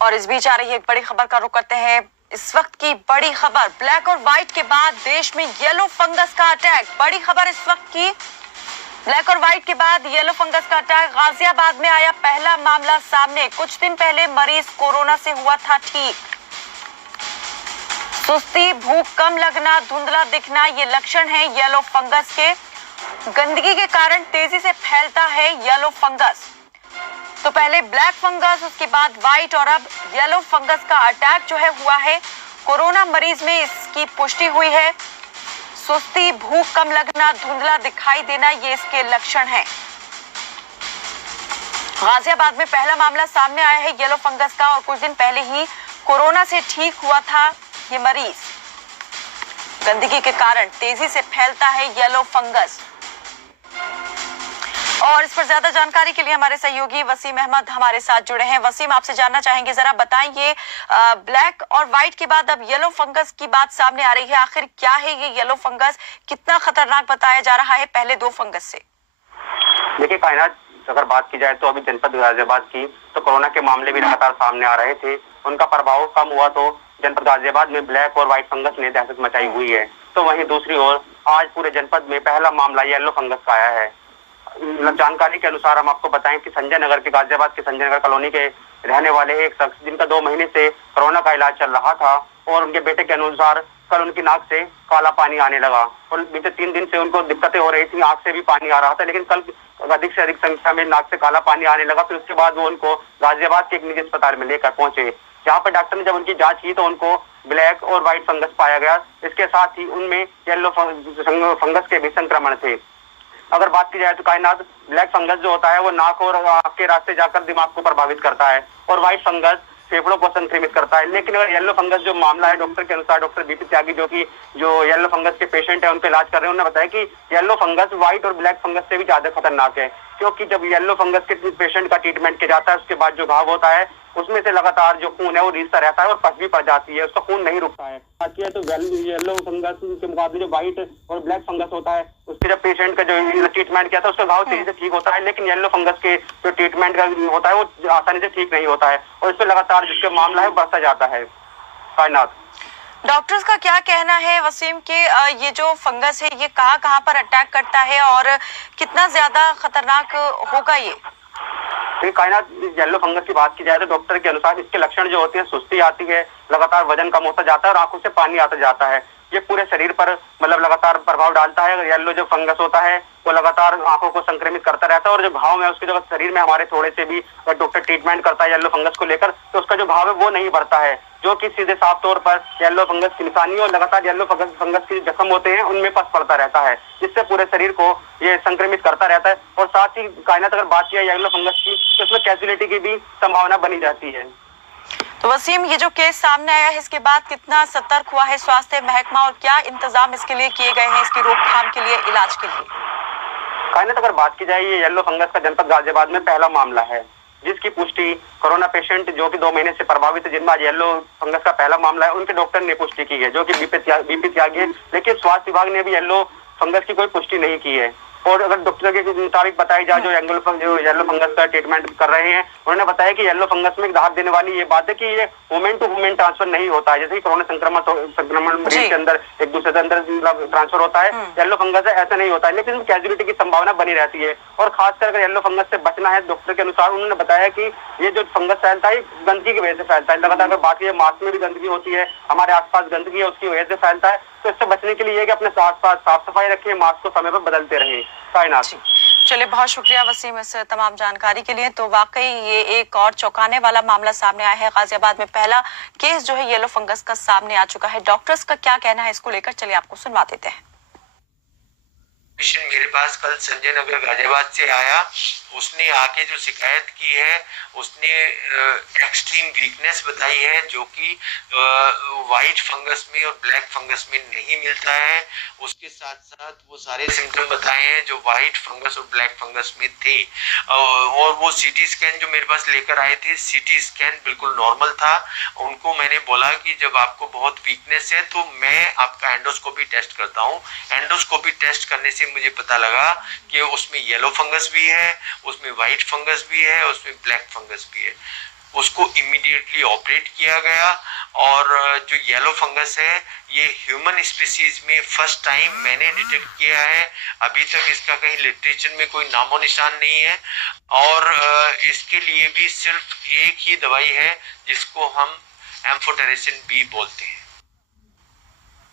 और इस बीच आ रही एक बड़ी खबर का रुख करते हैं। इस वक्त की बड़ी खबर, ब्लैक और व्हाइट के बाद देश में येलो फंगस का अटैक। बड़ी खबर इस वक्त की, ब्लैक और व्हाइट के बाद येलो फंगस का अटैक। गाजियाबाद में आया पहला मामला सामने। कुछ दिन पहले मरीज कोरोना से हुआ था ठीक। सुस्ती, भूख कम लगना, धुंधला दिखना, ये लक्षण है येलो फंगस के। गंदगी के कारण तेजी से फैलता है येलो फंगस। तो पहले ब्लैक फंगस, उसके बाद व्हाइट और अब येलो फंगस का अटैक जो है हुआ है। कोरोना मरीज में इसकी पुष्टि हुई है। सुस्ती, भूख कम लगना, धुंधला दिखाई देना, ये इसके लक्षण हैं। गाजियाबाद में पहला मामला सामने आया है येलो फंगस का और कुछ दिन पहले ही कोरोना से ठीक हुआ था ये मरीज। गंदगी के कारण तेजी से फैलता है येलो फंगस। और इस पर ज्यादा जानकारी के लिए हमारे सहयोगी वसीम अहमद हमारे साथ जुड़े हैं। वसीम, आपसे जानना चाहेंगे, जरा बताएंगे, ब्लैक और व्हाइट के बाद अब येलो फंगस की बात सामने आ रही है। आखिर क्या है ये येलो फंगस, कितना खतरनाक बताया जा रहा है पहले दो फंगस से? देखिए कायनात, अगर बात की जाए तो अभी जनपद गाजियाबाद की तो कोरोना के मामले भी लगातार सामने आ रहे थे। उनका प्रभाव कम हुआ तो जनपद गाजियाबाद में ब्लैक और व्हाइट फंगस ने दहशत मचाई हुई है। तो वहीं दूसरी ओर आज पूरे जनपद में पहला मामला येलो फंगस का आया है। जानकारी के अनुसार हम आपको बताएं कि संजय नगर के, गाजियाबाद के संजय नगर कॉलोनी के रहने वाले एक शख्स, जिनका 2 महीने से कोरोना का इलाज चल रहा था और उनके बेटे के अनुसार कल उनकी नाक से काला पानी आने लगा और बीते 3 दिन से उनको दिक्कतें हो रही थी, आंख से भी पानी आ रहा था, लेकिन कल अधिक से अधिक संख्या में नाक से काला पानी आने लगा। फिर उसके बाद वो उनको गाजियाबाद के एक निजी अस्पताल में लेकर पहुंचे, जहाँ पर डॉक्टर ने जब उनकी जांच की तो उनको ब्लैक और व्हाइट फंगस पाया गया। इसके साथ ही उनमें येलो फंगस के भी संक्रमण थे। अगर बात की जाए तो कायनात, ब्लैक फंगस जो होता है वो नाक और आंख के रास्ते जाकर दिमाग को प्रभावित करता है और व्हाइट फंगस फेफड़ों को संक्रमित करता है। लेकिन अगर येलो फंगस जो मामला है, डॉक्टर के अनुसार, डॉक्टर बीपी त्यागी जो येलो फंगस के पेशेंट है उनका इलाज कर रहे हैं, उन्होंने बताया कि येलो फंगस व्हाइट और ब्लैक फंगस से भी ज्यादा खतरनाक है, क्योंकि जब येलो फंगस के पेशेंट का ट्रीटमेंट किया जाता है उसके बाद जो घाव होता है उसमें से लगातार जो खून है वो रिसता रहता है और पस भी पड़ जाती है, उसका खून नहीं रुकता है। बाकी है तो येलो फंगस के मुकाबले जो व्हाइट और ब्लैक फंगस होता है उसके जब पेशेंट का जो ट्रीटमेंट किया था उसका घाव तेजी से ठीक होता है, लेकिन येलो फंगस के जो ट्रीटमेंट का होता है वो आसानी से ठीक नहीं होता है और इस पर लगातार जिसका मामला है बढ़ता जाता है। कायनात, डॉक्टर्स का क्या कहना है वसीम के ये जो फंगस है ये कहाँ कहाँ पर अटैक करता है और कितना ज्यादा खतरनाक होगा ये? कायनात, येलो फंगस की बात की जाए तो डॉक्टर के अनुसार इसके लक्षण जो होते हैं, सुस्ती आती है, लगातार वजन कम होता जाता है और आंखों से पानी आता जाता है। ये पूरे शरीर पर मतलब लगातार प्रभाव डालता है। येलो जो फंगस होता है वो लगातार आंखों को संक्रमित करता रहता है और जो घाव है उसके जो शरीर में हमारे थोड़े से भी डॉक्टर ट्रीटमेंट करता है येलो फंगस को लेकर तो उसका जो घाव है वो नहीं बढ़ता है, जो कि सीधे साफ तौर पर येलो फंगस की निशानी और लगातार येलो फंगस के जख्म होते हैं उनमें पस पड़ता रहता है, जिससे पूरे शरीर को ये संक्रमित करता रहता है। और साथ ही कायनात, अगर बात की येलो फंगस की तो उसमें कैजुअलिटी की भी संभावना बनी जाती है। तो वसीम, ये जो केस सामने आया है इसके बाद कितना सतर्क हुआ है स्वास्थ्य महकमा और क्या इंतजाम इसके लिए किए गए हैं, इसकी रोकथाम के लिए, इलाज के लिए? कायनात, अगर बात की जाए ये येलो फंगस का जनपद गाजियाबाद में पहला मामला है, जिसकी पुष्टि कोरोना पेशेंट जो कि 2 महीने से प्रभावित है, जिनमें येलो फंगस का पहला मामला है, उनके डॉक्टर ने पुष्टि की है, जो कि बीपी त्यागी है। लेकिन स्वास्थ्य विभाग ने भी येलो फंगस की कोई पुष्टि नहीं की है। और अगर डॉक्टर के मुताबिक बताई जाए जो येलो फंगस का ट्रीटमेंट कर रहे हैं, उन्होंने बताया कि येलो फंगस में एक राहत देने वाली ये बात है कि ये वुमेन टू वुमेन ट्रांसफर नहीं होता है। जैसे ही कोरोना संक्रमण मरीज के अंदर एक दूसरे के अंदर ट्रांसफर होता है, येलो फंगस है ऐसा नहीं होता है, लेकिन कैजुअलिटी की संभावना बनी रहती है। और खासकर अगर येलो फंगस से बचना है, डॉक्टर के अनुसार उन्होंने बताया कि ये जो फंगस फैलता है गंदगी की वजह से फैलता है। लगातार अगर बात की मास्क में भी गंदगी होती है, हमारे आसपास गंदगी है, उसकी वजह से फैलता है। तो इससे बचने के लिए कि अपने आसपास साफ सफाई रखें, मास्क को समय पर बदलते रहें। कायनात, चलिए, बहुत शुक्रिया वसीम इस तमाम जानकारी के लिए। तो वाकई ये एक और चौंकाने वाला मामला सामने आया है। गाजियाबाद में पहला केस जो है येलो फंगस का सामने आ चुका है। डॉक्टर्स का क्या कहना है इसको लेकर, चलिए आपको सुनवा देते हैं। मेरे पास कल संजय नगर गाजियाबाद से आया, उसने आके जो शिकायत की है उसने एक्सट्रीम वीकनेस बताई है, जो कि वाइट फंगस में और ब्लैक फंगस में नहीं मिलता है। उसके साथ साथ वो सारे सिम्टम बताए हैं जो वाइट फंगस और ब्लैक फंगस में थे। और वो सीटी स्कैन जो मेरे पास लेकर आए थे, सीटी स्कैन बिल्कुल नॉर्मल था। उनको मैंने बोला कि जब आपको बहुत वीकनेस है तो मैं आपका एंडोस्कोपी टेस्ट करता हूँ। एंडोस्कोपी टेस्ट करने से मुझे पता लगा कि उसमें येलो फंगस भी है, उसमें वाइट फंगस भी है, उसमें ब्लैक फंगस भी है। उसको इमीडिएटली ऑपरेट किया गया। और जो येलो फंगस है ये ह्यूमन स्पीसीज में फर्स्ट टाइम मैंने डिटेक्ट किया है। अभी तक इसका कहीं लिटरेचर में कोई नामो निशान नहीं है। और इसके लिए भी सिर्फ एक ही दवाई है जिसको हम एम्फोटेरिसिन बी बोलते हैं।